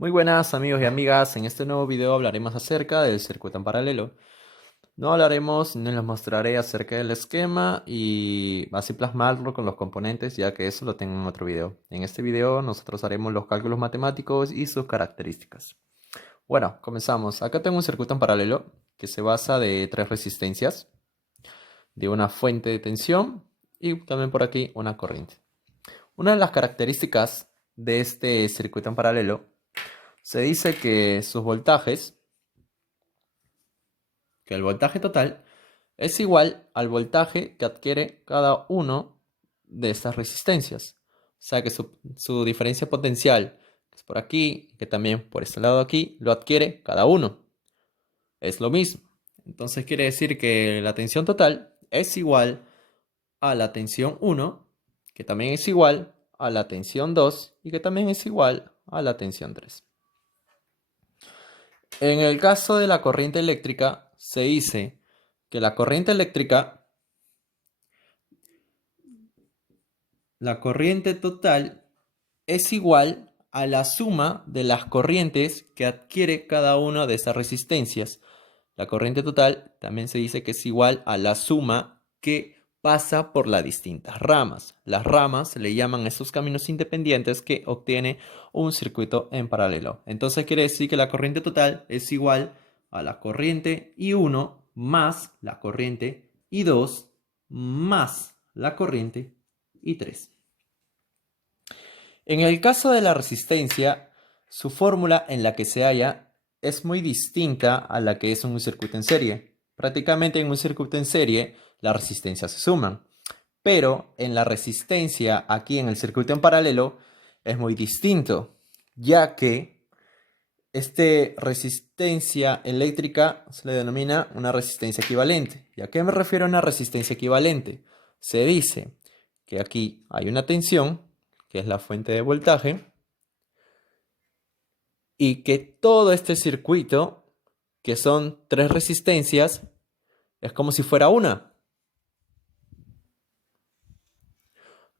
Muy buenas amigos y amigas, en este nuevo video hablaremos acerca del circuito en paralelo. No hablaremos ni les mostraré acerca del esquema y así plasmarlo con los componentes, ya que eso lo tengo en otro video. En este video nosotros haremos los cálculos matemáticos y sus características. Bueno, comenzamos. Acá tengo un circuito en paralelo que se basa de tres resistencias, de una fuente de tensión y también por aquí una corriente. Una de las características de este circuito en paralelo se dice que sus voltajes, que el voltaje total es igual al voltaje que adquiere cada uno de estas resistencias. O sea que su diferencia potencial, que es por aquí, que también por este lado aquí, lo adquiere cada uno. Es lo mismo. Entonces quiere decir que la tensión total es igual a la tensión 1, que también es igual a la tensión 2 y que también es igual a la tensión 3. En el caso de la corriente eléctrica, se dice que la corriente total es igual a la suma de las corrientes que adquiere cada una de estas resistencias. La corriente total también se dice que es igual a la suma que pasa por las distintas ramas. Las ramas se le llaman a esos caminos independientes que obtiene un circuito en paralelo. Entonces quiere decir que la corriente total es igual a la corriente I1 más la corriente I2 más la corriente I3. En el caso de la resistencia, su fórmula en la que se halla es muy distinta a la que es en un circuito en serie. Prácticamente en un circuito en serie las resistencias se suman, pero en la resistencia aquí en el circuito en paralelo es muy distinto, ya que resistencia eléctrica se le denomina una resistencia equivalente. ¿Y a qué me refiero a una resistencia equivalente? Se dice que aquí hay una tensión, que es la fuente de voltaje, y que todo este circuito, que son tres resistencias, es como si fuera una,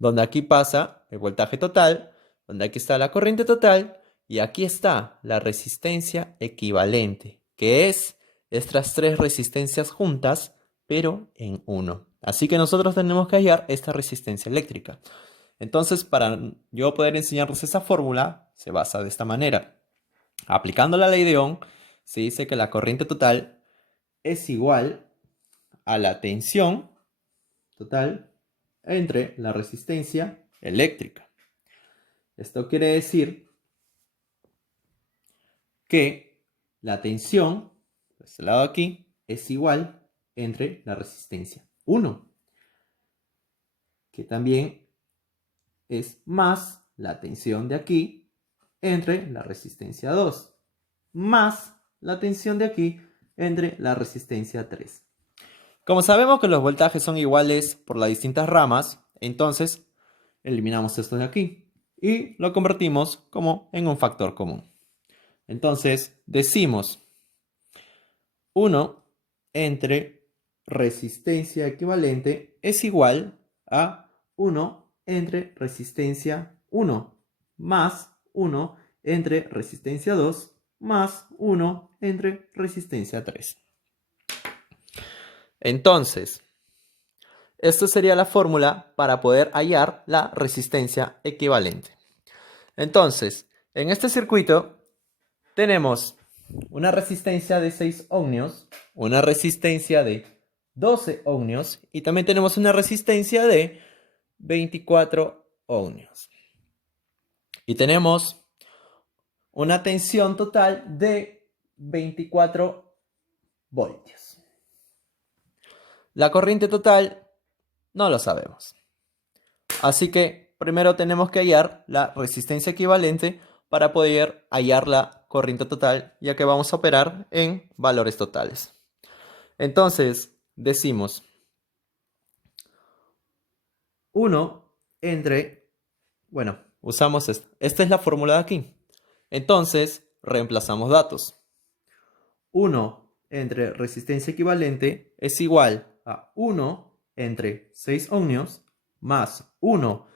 donde aquí pasa el voltaje total, donde aquí está la corriente total, y aquí está la resistencia equivalente, que es estas tres resistencias juntas, pero en uno. Así que nosotros tenemos que hallar esta resistencia eléctrica. Entonces, para yo poder enseñarles esa fórmula, se basa de esta manera. Aplicando la ley de Ohm, se dice que la corriente total es igual a la tensión total entre la resistencia eléctrica. Esto quiere decir que la tensión, de este lado aquí, es igual entre la resistencia 1, que también es más la tensión de aquí entre la resistencia 2, más la tensión de aquí entre la resistencia 3. Como sabemos que los voltajes son iguales por las distintas ramas, entonces eliminamos esto de aquí y lo convertimos como en un factor común. Entonces decimos 1 entre resistencia equivalente es igual a 1 entre resistencia 1 más 1 entre resistencia 2 más 1 entre resistencia 3. Entonces, esta sería la fórmula para poder hallar la resistencia equivalente. Entonces, en este circuito tenemos una resistencia de 6 ohmios, una resistencia de 12 ohmios y también tenemos una resistencia de 24 ohmios. Y tenemos una tensión total de 24 voltios. La corriente total no lo sabemos. Así que primero tenemos que hallar la resistencia equivalente para poder hallar la corriente total, ya que vamos a operar en valores totales. Entonces, decimos 1 entre, bueno, usamos esta. Esta es la fórmula de aquí. Entonces, reemplazamos datos. 1 entre resistencia equivalente es igual a 1 entre 6 ohmios más 1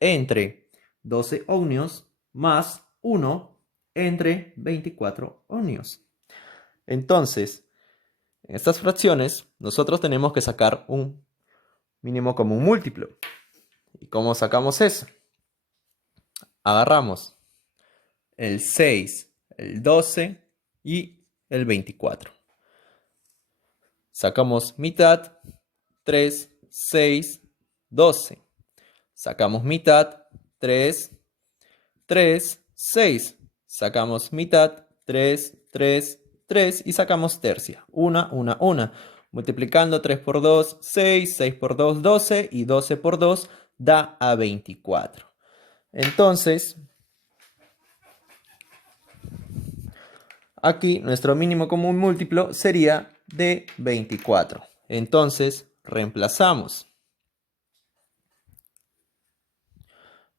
entre 12 ohmios más 1 entre 24 ohmios. Entonces, en estas fracciones, nosotros tenemos que sacar un mínimo común múltiplo. ¿Y cómo sacamos eso? Agarramos el 6, el 12 y el 24. Sacamos mitad, 3, 6, 12. Sacamos mitad, 3, 3, 6. Sacamos mitad, 3, 3, 3. Y sacamos tercia. 1, 1, 1. Multiplicando 3 por 2, 6. 6 por 2, 12. Y 12 por 2 da a 24. Entonces, aquí nuestro mínimo común múltiplo sería de 24. Entonces, reemplazamos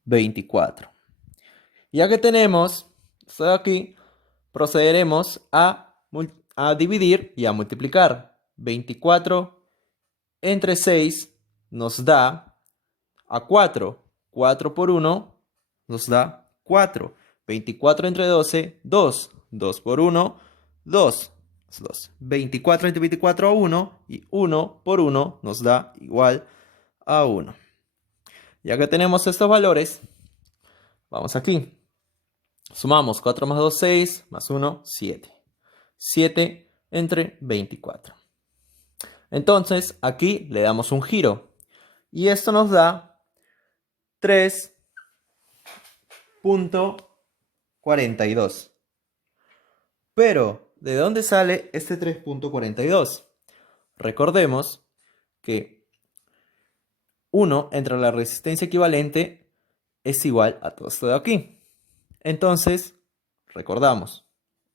24. Ya que tenemos esto de aquí, procederemos a dividir y a multiplicar. 24 entre 6 nos da a 4. 4 por 1 nos da 4. 24 entre 12, 2. 2 por 1, 2. 2. 24 entre 24 a 1 y 1 por 1 nos da igual a 1. Ya que tenemos estos valores, vamos aquí. Sumamos 4 más 2, 6, más 1, 7. 7 entre 24. Entonces, aquí le damos un giro. Y esto nos da 3.42. Pero, ¿de dónde sale este 3.42? Recordemos que 1 entre la resistencia equivalente es igual a todo esto de aquí. Entonces, recordamos,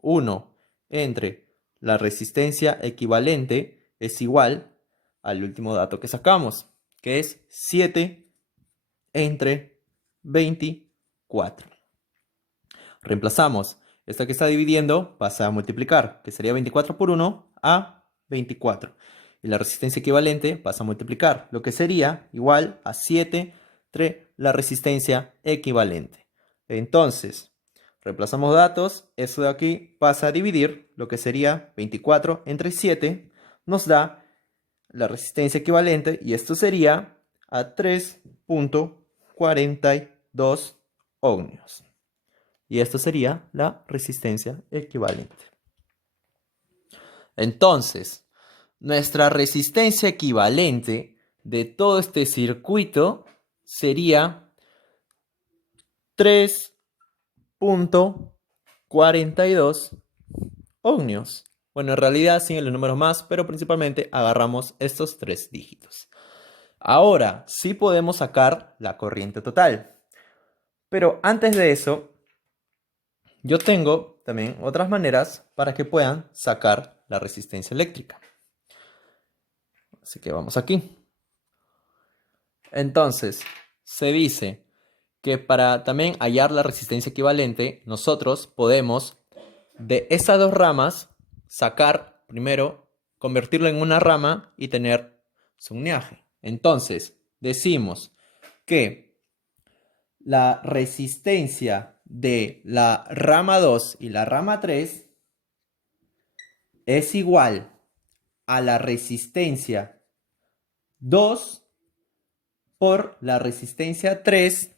1 entre la resistencia equivalente es igual al último dato que sacamos, que es 7 entre 24. Reemplazamos. Esta que está dividiendo pasa a multiplicar, que sería 24 por 1 a 24. Y la resistencia equivalente pasa a multiplicar, lo que sería igual a 7 entre la resistencia equivalente. Entonces, reemplazamos datos, eso de aquí pasa a dividir, lo que sería 24 entre 7, nos da la resistencia equivalente, y esto sería a 3.42 ohmios. Y esto sería la resistencia equivalente. Entonces, nuestra resistencia equivalente de todo este circuito sería 3.42 ohmios. Bueno, en realidad siguen los números más, pero principalmente agarramos estos 3 dígitos. Ahora sí podemos sacar la corriente total. Pero antes de eso, yo tengo también otras maneras para que puedan sacar la resistencia eléctrica. Así que vamos aquí. Entonces, se dice que para también hallar la resistencia equivalente, nosotros podemos de estas dos ramas sacar primero, convertirlo en una rama y tener su uneaje. Entonces, decimos que la resistencia de la rama 2 y la rama 3 es igual a la resistencia 2 por la resistencia 3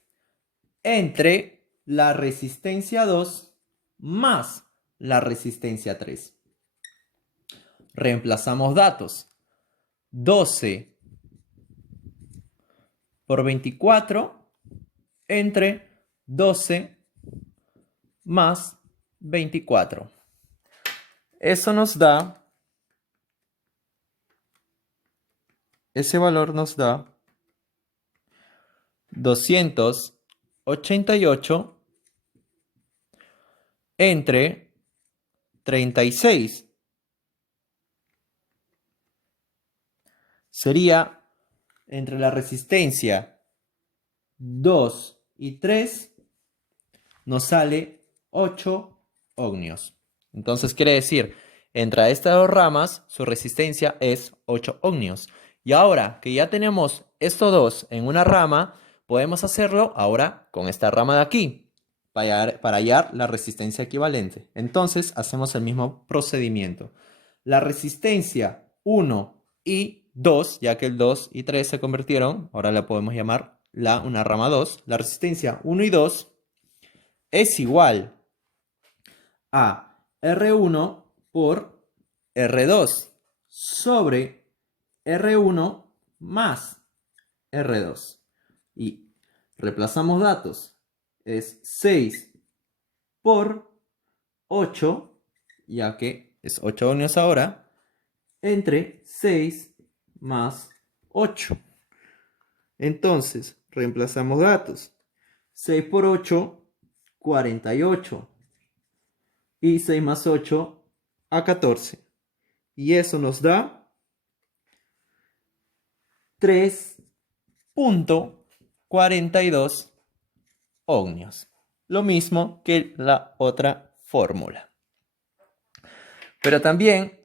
entre la resistencia 2 más la resistencia 3. Reemplazamos datos. 12 por 24 entre 12 más 24. Eso nos da, ese valor nos da 288 entre 36. Sería entre la resistencia 2 y 3 nos sale 8 ohmios. Entonces quiere decir, entre estas dos ramas su resistencia es 8 ohmios. Y ahora que ya tenemos estos dos en una rama, podemos hacerlo ahora con esta rama de aquí. para hallar la resistencia equivalente. Entonces hacemos el mismo procedimiento. La resistencia 1 y 2, ya que el 2 y 3 se convirtieron, ahora la podemos llamar una rama 2. La resistencia 1 y 2 es igual a R1 por R2 sobre R1 más R2. Y reemplazamos datos. Es 6 por 8, ya que es 8 ohmios ahora, entre 6 más 8. Entonces, reemplazamos datos. 6 por 8, 48. Y 6 más 8, a 14. Y eso nos da 3.42 ohmios. Lo mismo que la otra fórmula. Pero también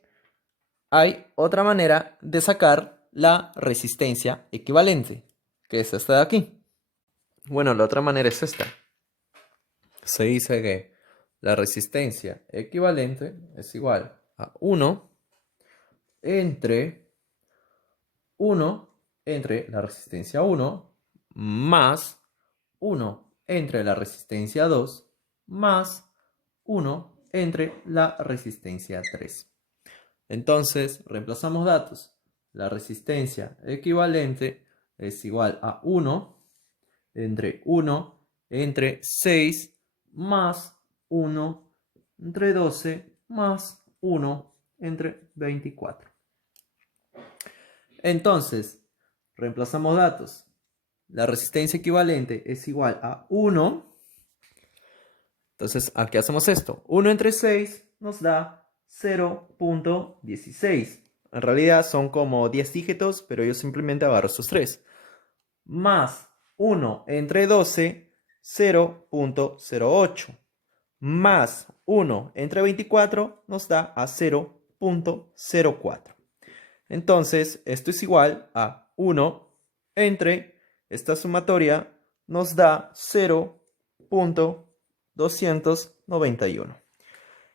hay otra manera de sacar la resistencia equivalente, que es esta de aquí. Bueno, la otra manera es esta. Se dice que la resistencia equivalente es igual a 1 entre la resistencia 1 más 1 entre la resistencia 2 más 1 entre la resistencia 3. Entonces, reemplazamos datos. La resistencia equivalente es igual a 1 entre 6 más 1 entre 12 más 1 entre 24. Entonces, reemplazamos datos. La resistencia equivalente es igual a 1. Entonces, aquí hacemos esto. 1 entre 6 nos da 0.16. En realidad son como 10 dígitos, pero yo simplemente agarro estos 3. Más 1 entre 12, 0.08. Más 1 entre 24 nos da a 0.04. Entonces, esto es igual a 1 entre esta sumatoria nos da 0.291.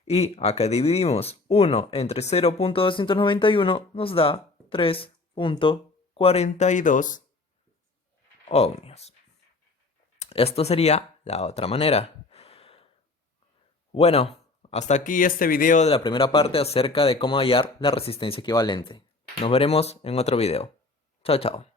Y acá dividimos 1 entre 0.291 nos da 3.42 ohmios. Esto sería la otra manera. Bueno, hasta aquí este video de la primera parte acerca de cómo hallar la resistencia equivalente. Nos veremos en otro video. Chao, chao.